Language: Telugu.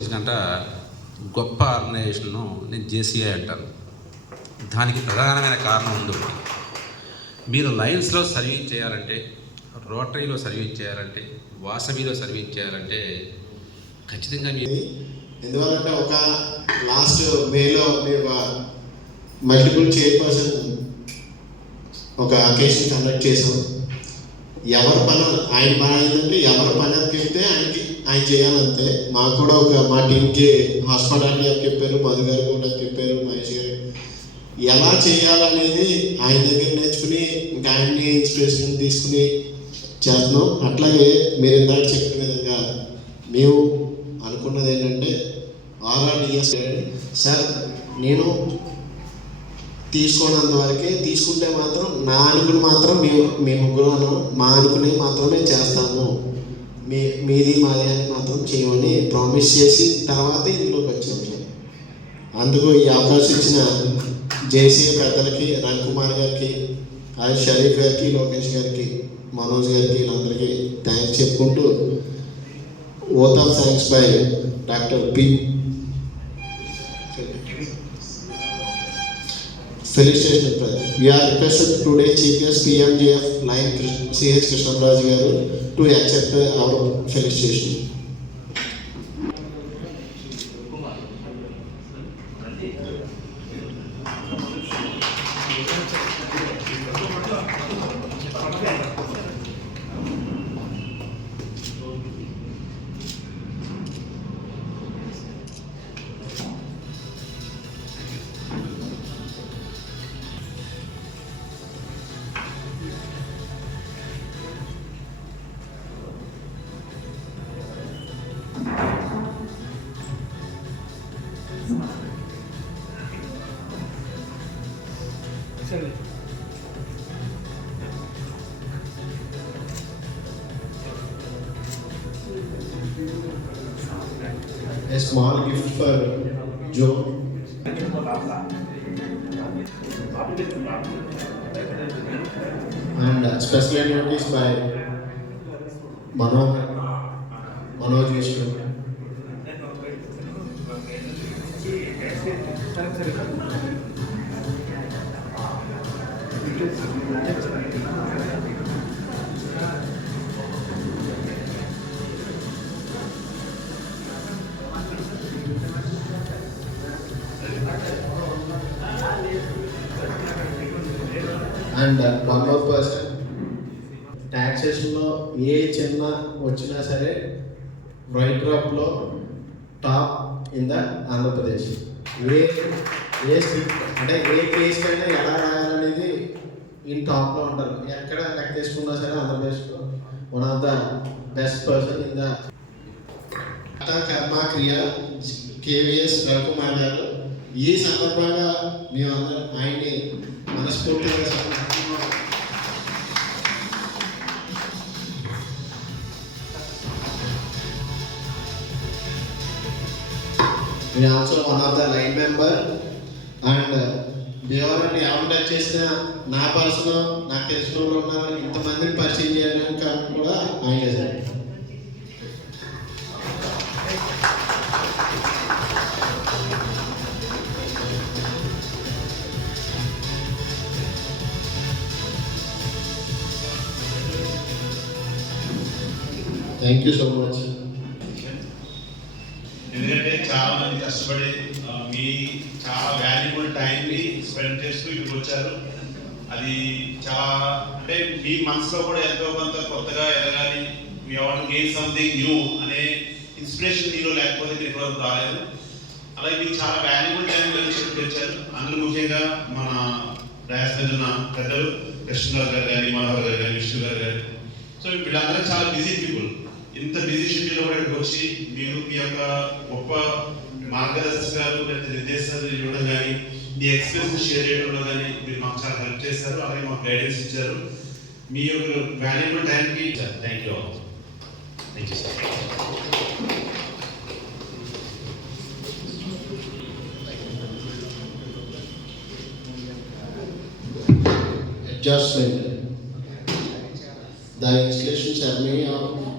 చేసినట్ట గొప్ప ఆర్గనైజేషన్ను నేను జేసీఐ అంటాను. దానికి ప్రధానమైన కారణం ఉంది మీరు లైన్స్లో సర్వీస్ చేయాలంటే రోటరీలో సర్వీస్ చేయాలంటే వాసవిలో సర్వీస్ చేయాలంటే ఖచ్చితంగా మీరు ఎందువల్లంటే ఒక లాస్ట్ మేలో మేము మల్టిపుల్ చైర్పర్సన్ ఒక అకేషన్ కండక్ట్ చేసాం ఎవరి పని ఆయన పని ఎవరి పని చెప్తే ఆయన ఆయన చేయాలంతే మాకు కూడా ఒక మా టీంకి హాస్పిటాలిటీ గారు చెప్పారు మధు గారు కూడా చెప్పారు మహేష్ గారు. ఎలా చేయాలనేది ఆయన దగ్గర నేర్చుకుని ఇంకా ఆయన్ని ఇన్స్పిరేషన్ తీసుకుని చేస్తున్నాం. అట్లాగే మీరు ఇందాక చెప్పిన విధంగా మేము అనుకున్నది ఏంటంటే ఆర్ఆర్డిఎస్ సార్ నేను తీసుకోనంత వరకే తీసుకుంటే మాత్రం నా అనుకుని మాత్రం మేము మేము ముగ్గురు మా అనుకుని మాత్రమే చేస్తాము. మీ మీది మాది అని మాత్రం చేయమని ప్రామిస్ చేసి తర్వాత ఇందులోకి వచ్చాం సార్. అందుకు ఈ అవకాశం ఇచ్చిన జేసీ పెద్దలకి రవికుమార్ గారికి అది షరీఫ్ గారికి లోకేష్ గారికి మనోజ్ గారికి వీళ్ళందరికీ థ్యాంక్స్ చెప్పుకుంటూ oath of thanks bye. Doctor P Felicitation prayer. We are requested today Chief Guest PMGF Line CH Krishnamraj garu to accept our felicitation. चले स्मॉल गिफ्ट पर जो and uh, special activities by Manohar Manoj Vishnu. Correct, correct. And one more person ట్యాక్సేషన్లో ఏ చిన్న వచ్చినా సరే రైట్ డ్రాప్లో టాప్ ఇన్ ద ఆంధ్రప్రదేశ్ ఏ ఏ అంటే ఏ కేసు అయినా ఎలా రాయాలనేది టాప్లో ఉంటారు ఎక్కడ లెక్క తీసుకున్నా సరే ఆంధ్రప్రదేశ్లో one of the best person in the కర్మ క్రియ కేవీఎస్ రవికుమార్ గారు ఈ సందర్భంగా మేమందరం ఆయన్ని మనస్ఫూర్తిగా సమర్పిస్తున్నాం. నేను also one of the line member and ఎవరైనా ఎవరు టచ్ చేసినా నా పర్సన్ నాకు తెలిసిన వాళ్ళు ఉన్నారని ఇంతమందిని పరిచయం చేయడానికి కారణం కూడా ఆయన sir thank you so much ఎందుకంటే చాలా మంది కష్టపడి మీ చాలా వాల్యుబుల్ టైంని స్పెండ్ చేస్తూ ఇక్కడికి వచ్చారు. అది చాలా అంటే మీ మనసులో కూడా ఎంతో కొంత కొత్తగా ఎదగాలి మీ వాంట్ గెయిన్ సంథింగ్ న్యూ అనే ఇన్స్పిరేషన్ మీలో లేకపోతే మీరు ఇక్కడ రాలేదు. అలాగే మీకు చాలా వాల్యుబుల్ టైం ఇక్కడికి వచ్చారు. అందులో ముఖ్యంగా మన డయాస్ మీద ఉన్న పెద్దలు కృష్ణరాజు గారు కానీ మనోహర్ గారు కానీ విష్ణు గారు కానీ సో వీళ్ళందరూ చాలా బిజీ పీపుల్ ఇంత బిజీ షెడ్యూల్లో కూడా వచ్చి మీరు మీ యొక్క గొప్ప మార్గదర్శకాలు లేదా నిర్దేశాలు ఇవ్వడం కానీ మీ ఎక్స్పీరియన్స్ షేర్ చేయడంలో కానీ మీరు మాకు చాలా హెల్ప్ చేశారు అలాగే మాకు గైడెన్స్ ఇచ్చారు. మీ యొక్క వాల్యుబుల్ టైంకి thank you thank you sir adjustment. The installation ceremony of